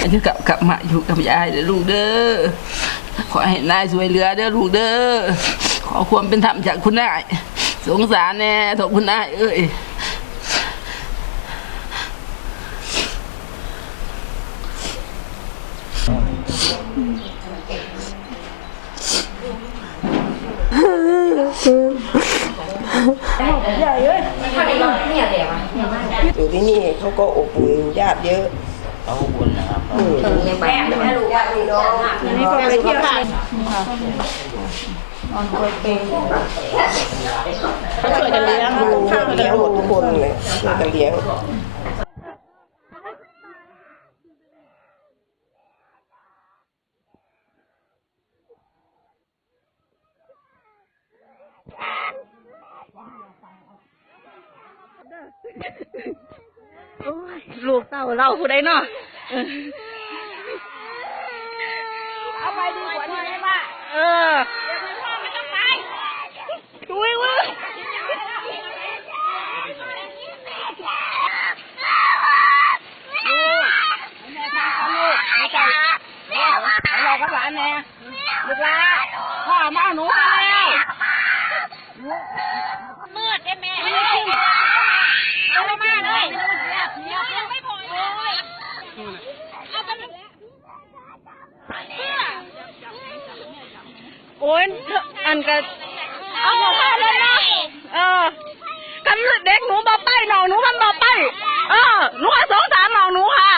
อันนี้กลับกลับมาอยู่กับยายเด้อลูกเด้อขอให้นายช่วยเหลือเด้อลูกเด้อขอความเป็นธรรมจากคุณนายสงสารแน่ถกคุณนายเอ้ย อยู่ที่นี่เขาก็อบอุ่นญาติเยอะเขาบุญนะครับอืมญาติพี่น้องนนี้ก็ไปเที่ยวค่ะนอนคอยเปย์เขาช่วยกันเลี้ยงดูเลี้ยงหมดทุกคนเลยช่วยกันเลี้ยง ลูกเต้าเราผู้ใดเนาะเอาไปดีกว่านี้ได้ป่ะเออช่วยเว้ยเรากับหลานแน่ลูกหลานพ่อมาเอาหนูมาแล้วมืดได้แม่ไม่ได้ เอาไปมาเลยยังไม่พอเลยเอาไปเพื่อโอ้ยอันก็เอาออกมาเลยนะเออกันเด็กหนูบอกไปหนองหนูมันบอกไป เออหนูก็สงสารหนองหนูค่ะ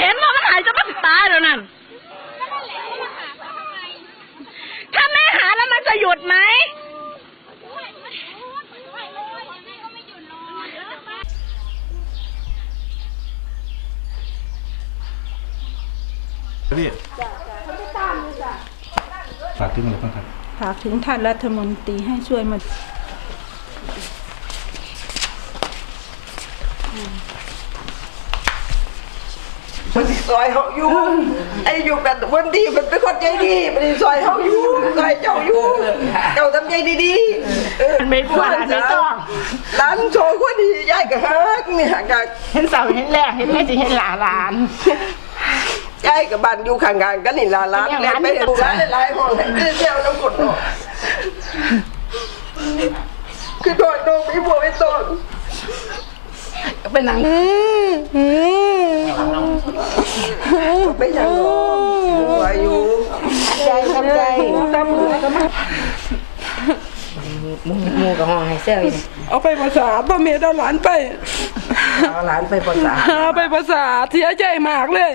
เห็นว่ามันหายจะมันตายแล้วนั่นถ้าไม่หาแล้วมันจะหยุดไหม พี่ฝากที่มือบ้างครับฝากถึงท่านรัฐมนตรีให้ช่วยมามันสิซอยเขาอยู่ไอ้อยู่แบบวันดีมันเป็นคนใจดีมันสิซอยเขาอยู่ซอยเจ้าอยู่เจ้าทำใจดีๆเออไม่ปวดไม่ต้องร้านโชว์คนดียายก็ฮักเนี่ยก็เห็นเสาเห็นแรกเห็นไม่สิเห็นหลาหลาน ยายกับบ้านอยู่ข้างๆกันนี่ล่ะร้านแม่ไปดูร้านหลายๆห้องให้เที่ยวน้ำกดเนาะคือโดนโดนไปบัวไปต้นไปนั่งไม่ยังหรอกบัวอยู่ใจทำใจทำมือก็มา มูกับห้องให้เซลล์เอาไปภาษาพ่อเมียเอาหลานไปเอาหลานไปภาษาเอาไปภาษาเสียใจมากเลย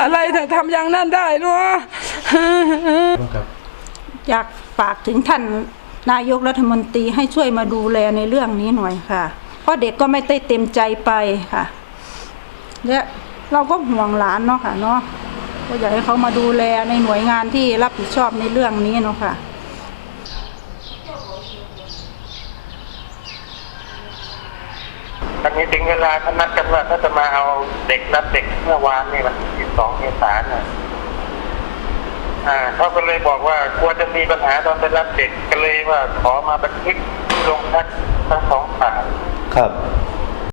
อะไรถึงทำอย่างนั้นได้เนาะบ้างครับอยากฝากถึงท่านนายกรัฐมนตรีให้ช่วยมาดูแลในเรื่องนี้หน่อยค่ะ เพราะเด็กก็ไม่ได้เต็มใจไปค่ะ และเราก็ห่วงหลานเนาะค่ะเนาะ ก็อยากให้เขามาดูแลในหน่วยงานที่รับผิดชอบในเรื่องนี้เนาะค่ะตอนนี้ถึงเวลาเขานัดกันว่าเขาจะมาเอาเด็กรับเด็กเมื่อวานนี่วันที่สองเมษายนน่ะอ่าเขาก็เลยบอกว่ากลัวจะมีปัญหาตอนไปรับเด็กก็เลยว่าขอมาบันทึกที่โรงพักทั้งสองฝ่ายครับ